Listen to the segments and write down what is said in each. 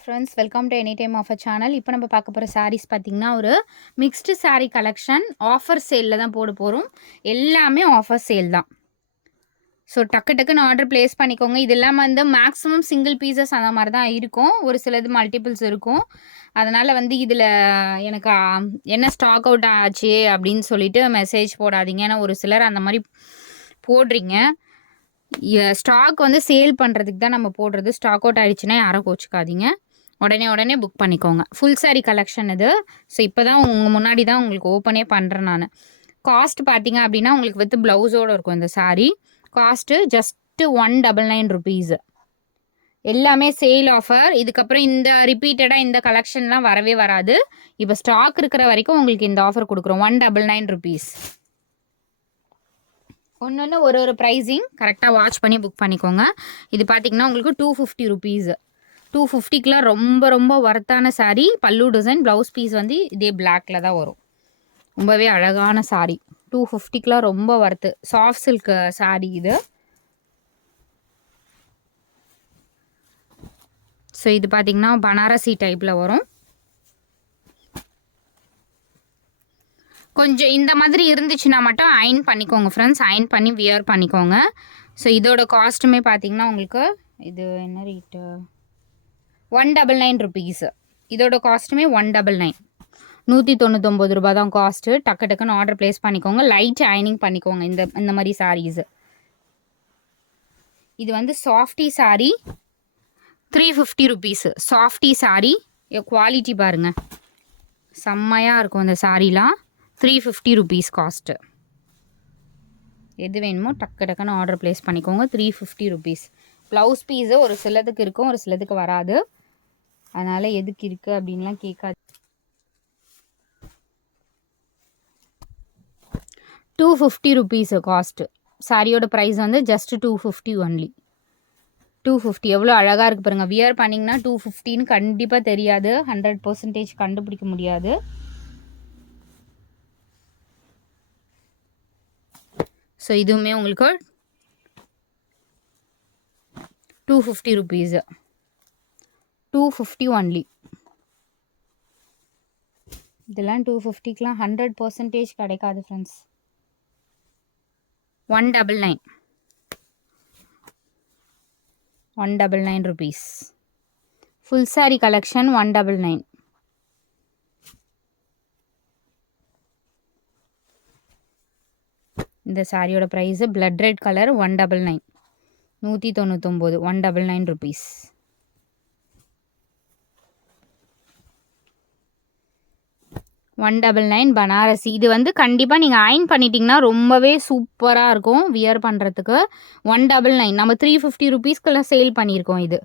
Friends welcome to any time offer channel. இப்போ நம்ம பார்க்க போகிற சாரீஸ் பார்த்திங்கன்னா ஒரு மிக்ஸ்டு சாரீ கலெக்ஷன் ஆஃபர் சேலில் தான் போட போகிறோம். எல்லாமே ஆஃபர் சேல் தான். ஸோ டக்குன்னு ஆர்டர் ப்ளேஸ் பண்ணிக்கோங்க. இதெல்லாம் வந்து மேக்ஸிமம் சிங்கிள் பீசஸ் அந்த மாதிரி தான் இருக்கும். ஒரு சிலது மல்டிபிள்ஸ் இருக்கும். அதனால் வந்து இதில் எனக்கு என்ன ஸ்டாக் அவுட் ஆச்சு அப்படின்னு சொல்லிட்டு மெசேஜ் போடாதீங்க. ஏன்னா ஒரு சிலர் அந்த மாதிரி போடுறீங்க. ஸ்டாக் வந்து சேல் பண்ணுறதுக்கு தான் நம்ம போடுறது. ஸ்டாக் அவுட் ஆகிடுச்சுன்னா யாரும் கோச்சிக்காதீங்க. உடனே புக் பண்ணிக்கோங்க. ஃபுல் சாரீ கலெக்ஷன் இது. ஸோ இப்போ தான் முன்னாடி தான் உங்களுக்கு ஓப்பனே பண்ணுறேன் நான். காஸ்ட் பார்த்தீங்க அப்படின்னா உங்களுக்கு வித் ப்ளவுஸோடு இருக்கும் இந்த சாரீ. Cost just 199 rupees. எல்லாமே சேல் ஆஃபர். இதுக்கப்புறம் இந்த ரிப்பீட்டடாக இந்த கலெக்ஷன்லாம் வரவே வராது. இப்போ ஸ்டாக் இருக்கிற வரைக்கும் உங்களுக்கு இந்த ஆஃபர் கொடுக்குறோம். 199 ருபீஸ். ஒன்று ஒரு ப்ரைஸிங் கரெக்டாக வாட்ச் பண்ணி புக் பண்ணிக்கோங்க. இது பார்த்திங்கன்னா உங்களுக்கு 250 ருபீஸு. 250க்குலாம் ரொம்ப ஒர்த்தான சாரீ. பல்லு டிசைன், ப்ளவுஸ் பீஸ் வந்து இதே பிளாக்கில் தான் வரும். ரொம்பவே அழகான சாரீ. 250க்குலாம் ரொம்ப ஒர்த்து. சாஃப்ட் சில்க் சாரீ இது. ஸோ இது பார்த்திங்கன்னா பனாரசி டைப்பில் வரும். கொஞ்சம் இந்த மாதிரி இருந்துச்சுன்னா மட்டும் அயன் பண்ணிக்கோங்க ஃப்ரெண்ட்ஸ். அயன் பண்ணி வியர் பண்ணிக்கோங்க. ஸோ இதோட காஸ்ட்டுமே பார்த்திங்கன்னா உங்களுக்கு இது என்ன ரேட்டு, 199 ருபீஸு. இதோட காஸ்ட்டுமே 199. 199 ரூபா தான் காஸ்ட்டு. டக்குன்னு ஆர்டர் ப்ளேஸ் பண்ணிக்கோங்க. லைட் அயனிங் பண்ணிக்கோங்க இந்த மாதிரி சாரீஸு. இது வந்து softy sari, 350 rupees. Softy sari quality பாருங்கள், செம்மையாக இருக்கும் இந்த சாரீலாம். 350 ருபீஸ் காஸ்ட்டு. எது வேணுமோ டக்குன்னு ஆர்டர் ப்ளேஸ் பண்ணிக்கோங்க. 350 ருபீஸ். ப்ளவுஸ் பீஸு ஒரு சிலதுக்கு இருக்கும், ஒரு சிலதுக்கு வராது. அதனால் எதுக்கு இருக்குது அப்படின்லாம் கேட்காது. 250 ருபீஸு காஸ்ட்டு. சாரியோட ப்ரைஸ் வந்து ஜஸ்ட் 250 ஒன்லி. 250 எவ்வளோ அழகாக இருக்குது பாருங்கள். வியர் பண்ணிங்கன்னா 250ன்னு கண்டிப்பாக தெரியாது. 100% கண்டுபிடிக்க முடியாது. ஸோ இதுவுமே உங்களுக்கு 250 ருபீஸு. 250 ஒன்லி. இதெல்லாம் 250க்குலாம் 100% கிடைக்காது friends. 199. 199 rupees. Full sari collection 199. இந்த சாரியோட price blood red colour 199. 199. 199 rupees. $199 Banarasi. இது வந்து கண்டிப்பாக நீங்கள் அயன் பண்ணிட்டீங்கன்னா ரொம்பவே சூப்பராக இருக்கும் வியர் பண்ணுறதுக்கு. 199. நம்ம 350 ருபீஸ்க்கெல்லாம் சேல் பண்ணியிருக்கோம். இது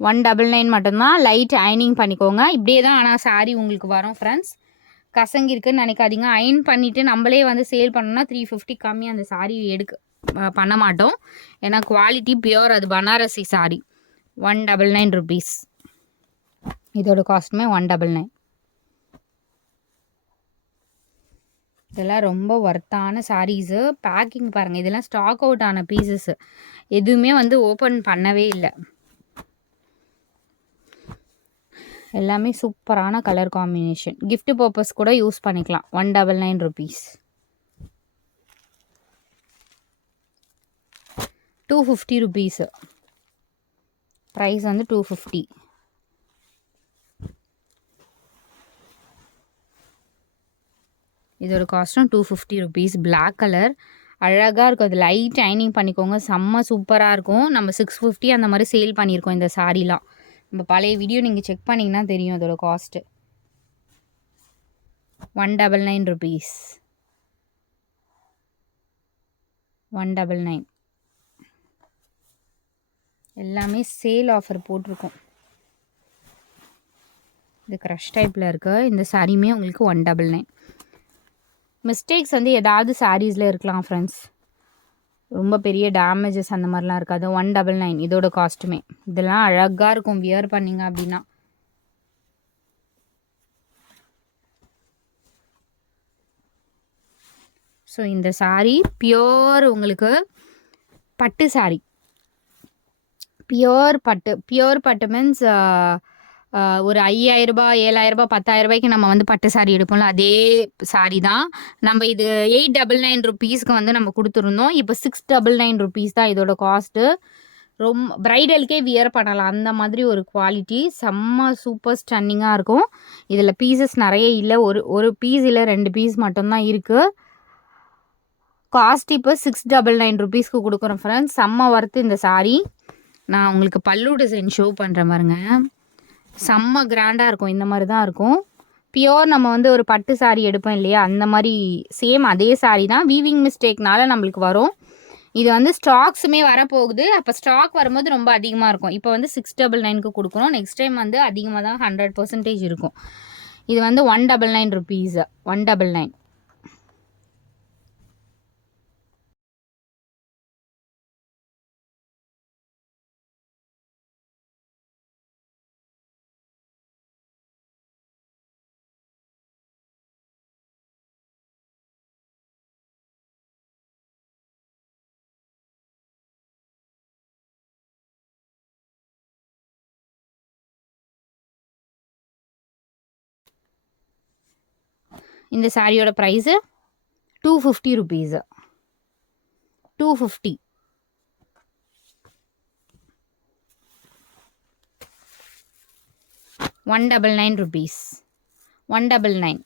199 மட்டும்தான். லைட் அயனிங் பண்ணிக்கோங்க. இப்படியே தான் ஆனால் சாரீ உங்களுக்கு வரும் ஃப்ரெண்ட்ஸ். கசங்கி இருக்குன்னு நினைக்காதீங்க. அயன் பண்ணிவிட்டு நம்மளே வந்து சேல் பண்ணோம்னா 350 கம்மி அந்த சாரீ பண்ண மாட்டோம். ஏன்னா குவாலிட்டி பியோர். அது பனாரசி சாரீ. 199 ருபீஸ். இதோட காஸ்ட்டுமே 199. இதெல்லாம் ரொம்ப ஒர்த்தான சாரீஸு. பேக்கிங் பாருங்கள். இதெல்லாம் ஸ்டாக் அவுட் ஆன பீசஸ்ஸு. எதுவுமே வந்து ஓப்பன் பண்ணவே இல்லை. எல்லாமே சூப்பரான கலர் காம்பினேஷன். கிஃப்ட் பர்பஸ் கூட யூஸ் பண்ணிக்கலாம். 199 ருபீஸ். 250 ருபீஸு. ப்ரைஸ் வந்து 250. இதோட காஸ்ட்டும் 250 ருபீஸ். பிளாக் கலர் அழகாக இருக்கும். அது லைட் அயனிங் பண்ணிக்கோங்க. செம்ம சூப்பராக இருக்கும். நம்ம 650 அந்த மாதிரி சேல் பண்ணியிருக்கோம் இந்த சாரீலாம். நம்ம பழைய வீடியோ நீங்கள் செக் பண்ணிங்கன்னா தெரியும் அதோட காஸ்ட்டு. 199 ருபீஸ். 199. எல்லாமே சேல் ஆஃபர் போட்டிருக்கோம். இது க்ரஷ் டைப்பில் இருக்குது. இந்த சாரியுமே உங்களுக்கு 199. மிஸ்டேக்ஸ் வந்து ஏதாவது சாரீஸில் இருக்கலாம் ஃப்ரெண்ட்ஸ். ரொம்ப பெரிய டேமேஜஸ் அந்த மாதிரிலாம் இருக்காது. 199 இதோட காஸ்ட்டுமே. இதெல்லாம் அழகாக இருக்கும் வியர் பண்ணிங்க அப்படின்னா. ஸோ இந்த சாரீ பியோர் உங்களுக்கு பட்டு சாரீ. பியோர் பட்டு மீன்ஸ் ஒரு ரூ. 5000 ரூ. 7000 10,000 நம்ம வந்து பட்டு சாரி எடுப்போம்ல, அதே சாரி தான். நம்ம இது ₹899 வந்து நம்ம குடுத்துருந்தோம். இப்போ ₹699 தான் இதோட காஸ்ட்டு. பிரைடலுக்கே வியர் பண்ணலாம். அந்த மாதிரி ஒரு குவாலிட்டி. செம்ம சூப்பர் ஸ்டன்னிங்கா இருக்கும். இதில பீசஸ் நெறைய இல்ல. ஒரு பீஸ் இல்ல 2 பீஸ் மட்டும் தான் இருக்கு. காஸ்ட் இப்போ ₹699க்கு குடுக்குறோம் ஃப்ரெண்ட்ஸ். செம்ம ஒர்த் இந்த சாரி. நான் உங்களுக்கு பல்லு டிசைன் ஷோ பண்றேன் பாருங்க. செம்ம கிராண்டா இருக்கும். இந்த மாரி தான் இருக்கும். பியோர் நம்ம வந்து ஒரு பட்டு சாரி எடுப்போம் இல்லையா? அந்த மாரி சேம் அதே சாரி தான். வீவிங் மிஸ்டேக்னால நம்மளுக்கு வரும். இது வந்து ஸ்டாக்ஸுமே வரப்போகுது. அப்போ ஸ்டாக் வரும்போது ரொம்ப அதிகமா இருக்கும். இப்போ வந்து 699க்கு குடுக்குறோம். நெக்ஸ்ட் டைம் வந்து அதிகமா தான் 100% இருக்கும். இது வந்து ₹199 199. இந்த சாரியோட பிரைஸ் ₹250 250 ₹199 199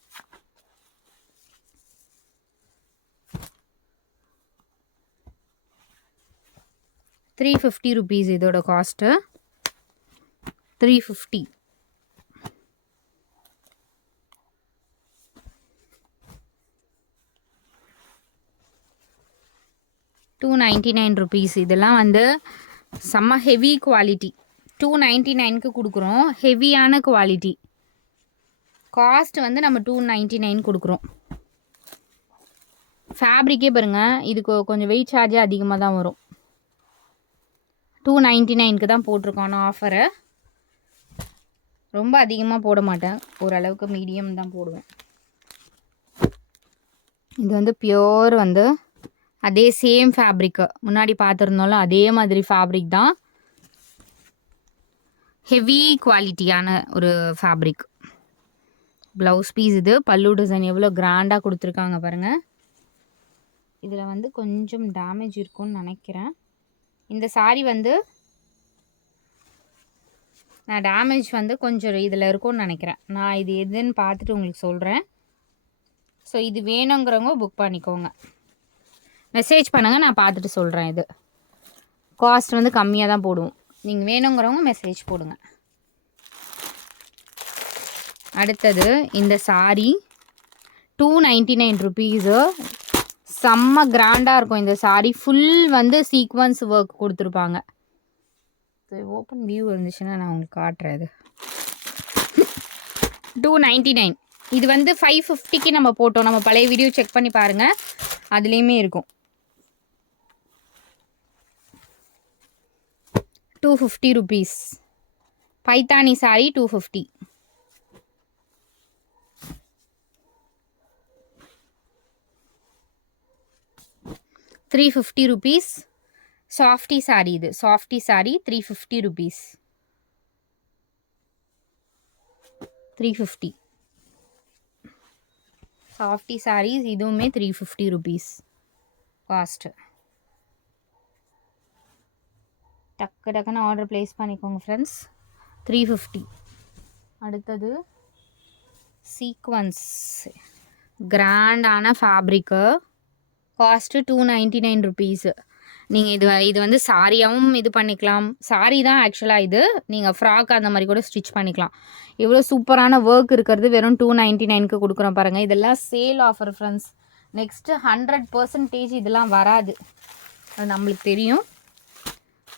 ₹350 இதோட காஸ்ட்டு 350 ₹299 இதெல்லாம் வந்து செம்ம ஹெவி குவாலிட்டி. 299க்கு குடுக்குறோம். ஹெவியான குவாலிட்டி. காஸ்ட் வந்து நம்ம 299 குடுக்குறோம். ஃபேப்ரிக்கே பாருங்க. இதுக்கு கொஞ்சம் வெயிட் சார்ஜே அதிகமாக தான் வரும். 299க்கு தான் போட்டிருக்கோம் நான் ஆஃபரை. ரொம்ப அதிகமாக போட மாட்டேன். ஓரளவுக்கு மீடியம் தான் போடுவேன். இது வந்து பியோர் வந்து அதே சேம் ஃபேப்ரிக்கு முன்னாடி பார்த்துருந்தோம்ல அதே மாதிரி ஃபேப்ரிக் தான். ஹெவி குவாலிட்டியான ஒரு ஃபேப்ரிக். ப்ளவுஸ் பீஸ் இது. பல்லு டிசைன் எவ்வளோ கிராண்டாக கொடுத்துருக்காங்க பாருங்கள். இதில் வந்து கொஞ்சம் டேமேஜ் இருக்கும்னு நினைக்கிறேன். இந்த சாரி வந்து நான் டேமேஜ் வந்து கொஞ்சம் இதில் இருக்கும்னு நினைக்கிறேன். நான் இது எதுன்னு பார்த்துட்டு உங்களுக்கு சொல்கிறேன். ஸோ இது வேணுங்கிறவங்க புக் பண்ணிக்கோங்க. மெசேஜ் பண்ணுங்கள், நான் பார்த்துட்டு சொல்கிறேன். இது காஸ்ட் வந்து கம்மியாக தான் போடுவோம். நீங்கள் வேணுங்கிறவங்க மெசேஜ் போடுங்க. அடுத்தது இந்த சாரி ₹299. செம்ம கிராண்டாக இருக்கும் இந்த சாரி. ஃபுல் வந்து சீக்வன்ஸ் ஒர்க் கொடுத்துருப்பாங்க. ஓப்பன் வியூ இருந்துச்சுன்னா நான் உங்களுக்கு காட்டுறேன். இது 299. இது வந்து 550க்கு நம்ம போட்டோம். நம்ம பழைய வீடியோ செக் பண்ணி பாருங்கள், அதுலேயுமே இருக்கும். ₹250. பைத்தானி சாரி 250. ₹350. Softy sorry. இது சாஃப்டி சாரி ₹350. 350 சாஃப்டி சாரீஸ். இதுவுமே ₹350 காஸ்ட்டு. டக்குன்னு ஆர்டர் ப்ளேஸ் பண்ணிக்கோங்க ஃப்ரெண்ட்ஸ். 350. அடுத்தது சீக்வன்ஸ் கிராண்டான ஃபேப்ரிக்கு. காஸ்ட்டு ₹299. நீங்கள் இது வந்து சாரியாகவும் இது பண்ணிக்கலாம். சாரி தான் ஆக்சுவலாக இது. நீங்கள் ஃப்ராக் அந்த மாதிரி கூட ஸ்டிச் பண்ணிக்கலாம். இவ்வளோ சூப்பரான ஒர்க் இருக்கிறது வெறும் 299க்கு கொடுக்குறோம் பாருங்கள். இதெல்லாம் சேல் ஆஃபர் ஃப்ரெண்ட்ஸ். நெக்ஸ்ட்டு 100% இதெல்லாம் வராது, அது நம்மளுக்கு தெரியும்.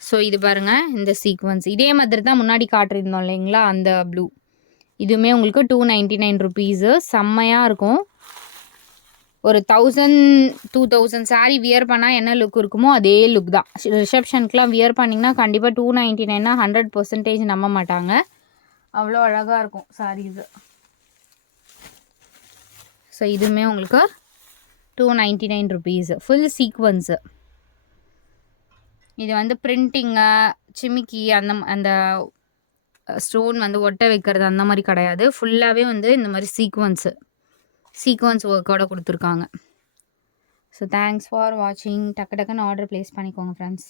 ஸோ இது பாருங்கள், இந்த சீக்வன்ஸ் இதே மாதிரி தான் முன்னாடி காட்டிருந்தோம் இல்லைங்களா, அந்த ப்ளூ. இதுவுமே உங்களுக்கு ₹299. செம்மையாக இருக்கும். ஒரு 1000-2000 சாரீ வியர் பண்ணால் என்ன லுக் இருக்குமோ அதே லுக் தான். ரிசப்ஷனுக்குலாம் வியர் பண்ணிங்கன்னா கண்டிப்பாக 299னா 100% நம்ப மாட்டாங்க. அவ்வளோ அழகாக இருக்கும் சாரீஸு. ஸோ இதுவுமே உங்களுக்கு ₹299. Full sequence. இது வந்து பிரிண்டிங்கு சிமிக்கி அந்த ஸ்டோன் வந்து ஒட்ட வைக்கிறது அந்த மாரி கிடையாது. ஃபுல்லாவே வந்து இந்த மாரி சீக்வென்ஸ் ஒர்க்கோட குடுத்துருக்காங்க. ஸோ தேங்க்ஸ் ஃபார் வாட்சிங். டக்கு டக்குன்னு ஆர்டர் பிளேஸ் பண்ணிக்கோங்க ஃப்ரெண்ட்ஸ்.